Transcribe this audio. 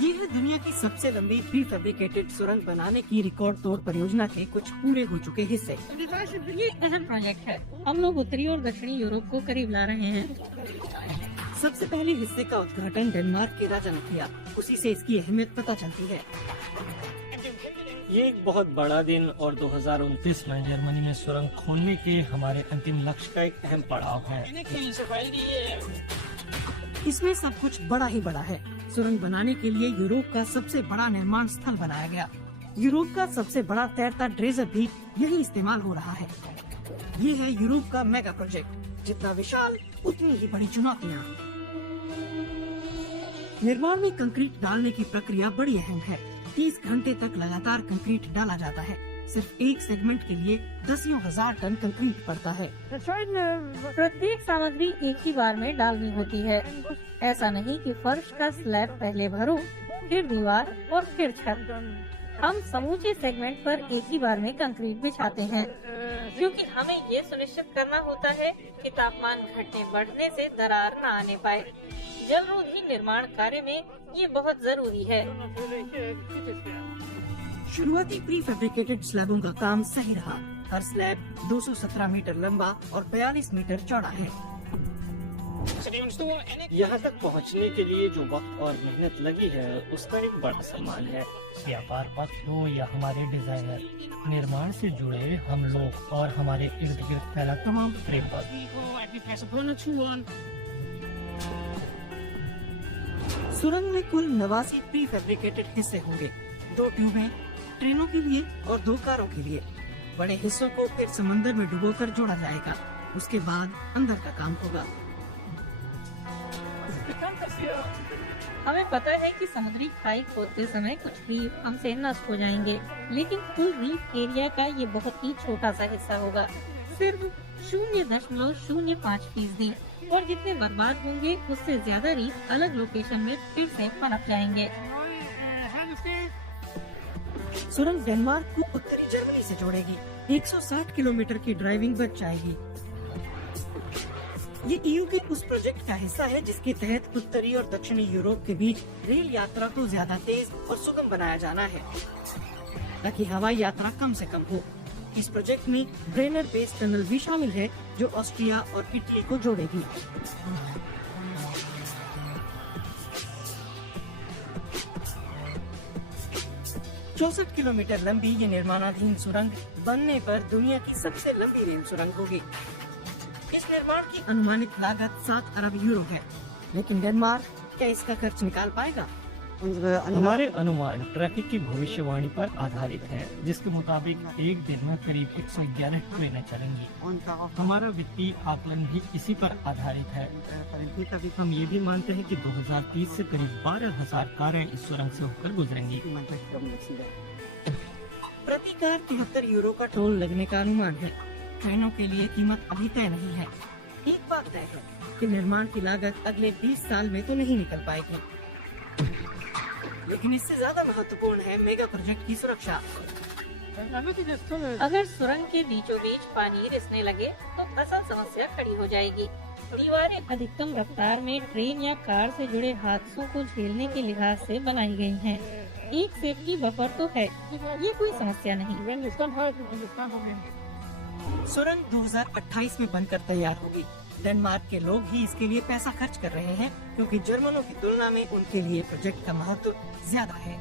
ये है दुनिया की सबसे लंबी प्री फैब्रिकेटेड सुरंग बनाने की रिकॉर्ड तोड़ परियोजना के कुछ पूरे हो चुके हिस्से। ये अहम प्रोजेक्ट है। हम लोग उत्तरी और दक्षिणी यूरोप को करीब ला रहे हैं। सबसे पहले हिस्से का उद्घाटन डेनमार्क के राजा ने किया। उसी से इसकी अहमियत पता चलती है। ये एक बहुत बड़ा दिन और 2029 में जर्मनी में सुरंग खोलने के हमारे अंतिम लक्ष्य का एक अहम पड़ाव है। इसमें सब कुछ बड़ा ही बड़ा है। सुरंग बनाने के लिए यूरोप का सबसे बड़ा निर्माण स्थल बनाया गया। यूरोप का सबसे बड़ा तैरता ड्रेजर भी यही इस्तेमाल हो रहा है। ये है यूरोप का मेगा प्रोजेक्ट। जितना विशाल उतनी ही बड़ी चुनौतियाँ। निर्माण में कंक्रीट डालने की प्रक्रिया बड़ी अहम है। 30 घंटे तक लगातार कंक्रीट डाला जाता है। सिर्फ एक सेगमेंट के लिए दसियों हजार टन कंक्रीट पड़ता है। प्रत्येक सामग्री एक ही बार में डालनी होती है। ऐसा नहीं कि फर्श का स्लैब पहले भरो, फिर दीवार और फिर छत। हम समूचे सेगमेंट पर एक ही बार में कंक्रीट बिछाते हैं, क्योंकि हमें ये सुनिश्चित करना होता है कि तापमान घटने बढ़ने से दरार न आने पाए। जलरोधी निर्माण कार्य में ये बहुत जरूरी है। शुरुआती प्री फैब्रिकेटेड स्लैबों का काम सही रहा। हर स्लैब 217 मीटर लंबा और 42 मीटर चौड़ा है। यहाँ तक पहुँचने के लिए जो वक्त और मेहनत लगी है उसका एक बड़ा सम्मान है। व्यापार पक्ष हो या हमारे डिजाइनर, निर्माण से जुड़े हम लोग और हमारे इर्द गिर्द फैला तमाम प्रेम सुरंग में कुल 89 प्री फैब्रिकेटेड हिस्से होंगे। 2 ट्यूबें ट्रेनों के लिए और 2 कारों के लिए। बड़े हिस्सों को फिर समंदर में डुबोकर जोड़ा जाएगा। उसके बाद अंदर का काम होगा। हमें पता है कि समुद्री खाई खोदते समय कुछ रीफ हमसे नष्ट हो जाएंगे, लेकिन कुल रीफ एरिया का ये बहुत ही छोटा सा हिस्सा होगा, सिर्फ 0.05%। और जितने बर्बाद होंगे उससे ज्यादा रीफ अलग लोकेशन में फिर से पनप जाएंगे। सुरंग डेनमार्क को उत्तरी जर्मनी से जोड़ेगी। 160 किलोमीटर की ड्राइविंग बच जाएगी। ये ईयू के उस प्रोजेक्ट का हिस्सा है जिसके तहत उत्तरी और दक्षिणी यूरोप के बीच रेल यात्रा को ज्यादा तेज और सुगम बनाया जाना है, ताकि हवाई यात्रा कम से कम हो। इस प्रोजेक्ट में ब्रेनर बेस टनल भी शामिल है, जो ऑस्ट्रिया और इटली को जोड़ेगी। 64 किलोमीटर लंबी ये निर्माणाधीन सुरंग बनने पर दुनिया की सबसे लंबी रेल सुरंग होगी। इस निर्माण की अनुमानित लागत 7 अरब यूरो है, लेकिन डेनमार्क क्या इसका खर्च निकाल पाएगा? हमारे अनुमान ट्रैफिक की भविष्यवाणी पर आधारित है, जिसके मुताबिक एक दिन में करीब 111 ट्रेनें चलेंगी। हमारा वित्तीय आकलन भी इसी पर आधारित है। हम ये भी मानते हैं कि 2030 से करीब 12,000 कारें इस सुरंग से होकर गुजरेंगी। प्रति कार 73 यूरो का टोल लगने का अनुमान है। ट्रेनों के लिए कीमत अभी तय नहीं है। एक बात तय है कि निर्माण की लागत अगले 20 साल में तो नहीं निकल पाएगी, लेकिन इससे ज्यादा महत्वपूर्ण है मेगा प्रोजेक्ट की सुरक्षा। अगर सुरंग के बीचों बीच पानी रिसने लगे तो असल समस्या खड़ी हो जाएगी। दीवारें अधिकतम रफ्तार में ट्रेन या कार से जुड़े हादसों को झेलने के लिहाज से बनाई गई हैं। एक सेफ्टी बफर तो है, ये कोई समस्या नहीं। सुरंग 2028 में बनकर तैयार होगी। डेनमार्क के लोग ही इसके लिए पैसा खर्च कर रहे हैं, क्योंकि जर्मनों की तुलना में उनके लिए प्रोजेक्ट का महत्व ज्यादा है।